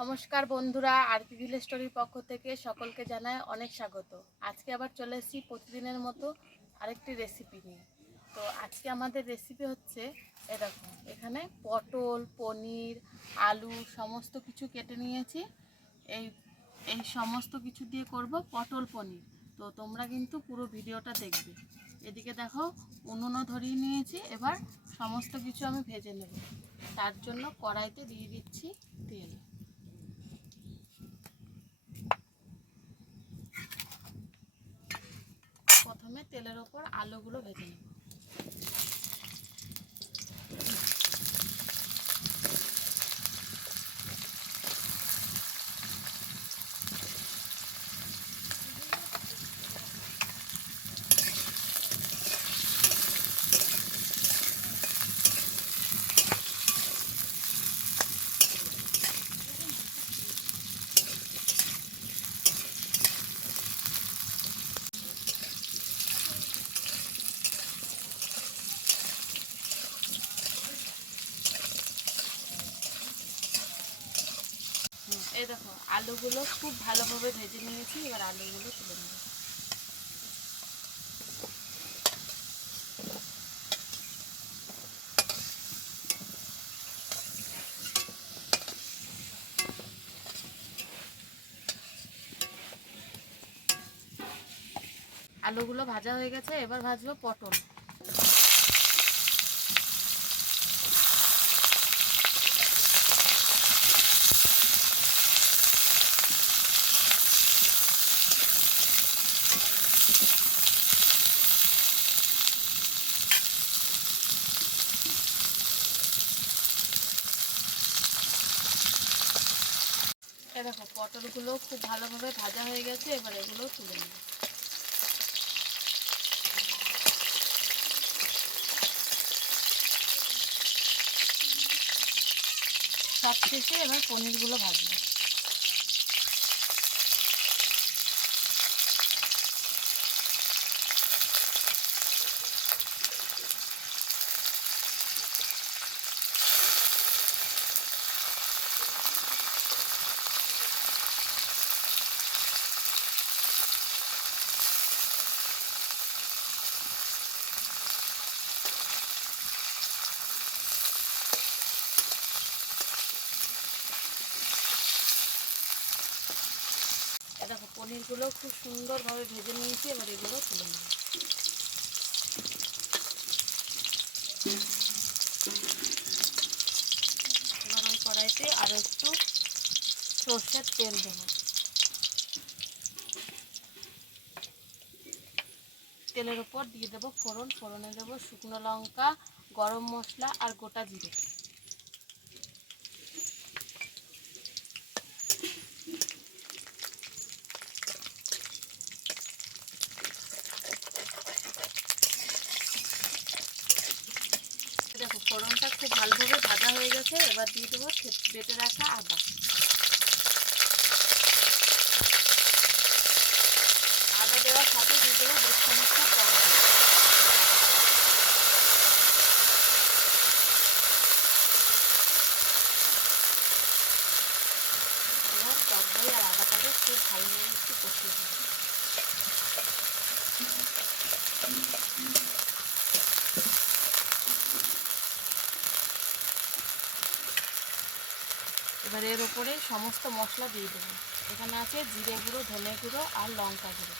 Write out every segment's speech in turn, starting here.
নমস্কার বন্ধুরা, আরতি ভিলেজ স্টোরির পক্ষ থেকে সকলকে জানায় অনেক স্বাগত। আজকে আবার চলে এসেছি প্রতিদিনের মতো আরেকটি রেসিপি নিয়ে। তো আজকে আমাদের রেসিপি হচ্ছে এরকম, এখানে পটল, পনির, আলু সমস্ত কিছু কেটে নিয়েছি। এই এই সমস্ত কিছু দিয়ে করব পটল পনির। তো তোমরা কিন্তু পুরো ভিডিওটা দেখবে। এদিকে দেখো উনুনও ধরিয়ে নিয়েছি, এবার সমস্ত কিছু আমি ভেজে নেব। তার জন্য কড়াইতে দিয়ে দিচ্ছি তেল। প্রথমে তেলের ওপর আলুগুলো ভেজে নেব। এই দেখো আলুগুলো খুব ভালোভাবে ভেজে নিয়েছি, এবার আলুগুলো তুলে নেব। আলুগুলো ভাজা হয়ে গেছে, এবার ভাজবো পটল। এই দেখো পটলগুলো খুব ভালোভাবে ভাজা হয়ে গেছে, এবার এগুলো তুলে নেব। সব শেষে এবার পনিরগুলো ভাজবো। দেখো পনিরগুলো খুব সুন্দরভাবে ভেজে নিয়েছি, এবার এগুলো তুলে নেব। এবার ওই কড়াইতে আরও একটু সর্ষের তেল দেবো। তেলের উপর দিয়ে দেবো ফোড়ন, ফোড়নে দেবো শুকনো লঙ্কা, গরম মশলা আর গোটা জিরে। দেখো ফোড়নটা খুব ভালোভাবে ভাজা হয়ে গেছে, এবার দিয়ে দেবো বেটে রাখা আদা। আদা দেওয়ার সাথে দিয়ে দেবো বেশ খানিকটা টক দই। এবার টক দই আর আদাটাকে খুব ভালোভাবে একটু কষিয়ে দেবো। এবার এর ওপরে সমস্ত মশলা দিয়ে দেবো। এখানে আছে জিরে গুঁড়ো, ধনে গুঁড়ো আর লঙ্কা গুঁড়ো।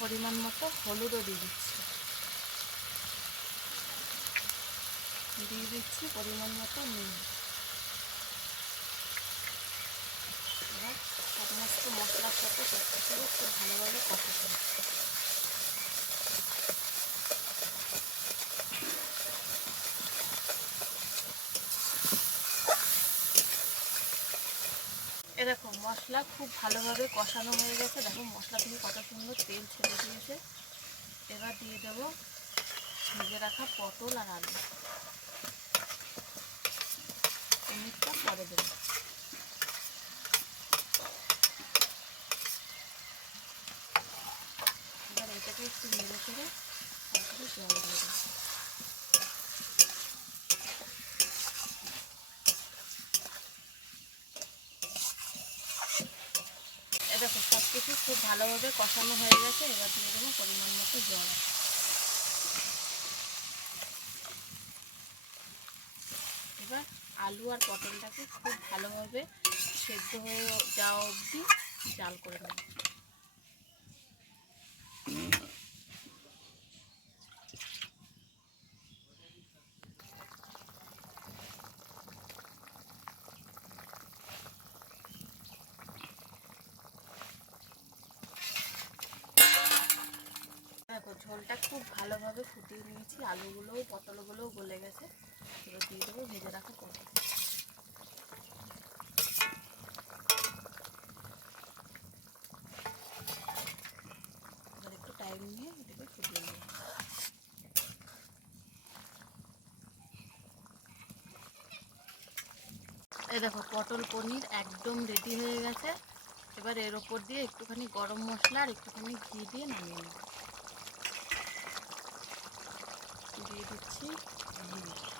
পরিমাণ মতো হলুদও দিয়ে দিচ্ছি পরিমাণ মতো নুন। এবার সমস্ত মশলার সাথে সবকিছু খুব ভালোভাবে কষাতে হবে। দেখো মশলা খুব ভালোভাবে কষানো হয়ে গেছে। দেখো মশলা থেকে কত সুন্দর তেল ছেড়ে দিয়েছে। এবার দিয়ে দেবো ভেজে রাখা পটল আর আলু। পনিরটা পরে দেবো। এবার এটাকে একটু নেড়ে চেড়ে জল দিয়ে দেবো। খুব ভালোভাবে কষানো হয়ে গেছে। এবার দিয়ে দেবো পরিমাণ মতো জল। এবার আলু আর পটলটাকে খুব ভালোভাবে সেদ্ধ হয়ে যাওয়া অবধি জাল করে নেব। দেখো ঝোলটা খুব ভালোভাবে ফুটিয়ে নিয়েছি, আলুগুলোও পটলগুলোও গলে গেছে। এবার দিয়ে দেবো ভেজে রাখা পটল। এবার একটু টাইম নিয়ে এটাকে ফুটিয়ে নেব। এই দেখো পটল পনির একদম রেডি হয়ে গেছে। এবার এর ওপর দিয়ে একটুখানি গরম মশলা আর একটুখানি ঘি দিয়ে নামিয়ে নেব। দিয়ে দিচ্ছি ঘি।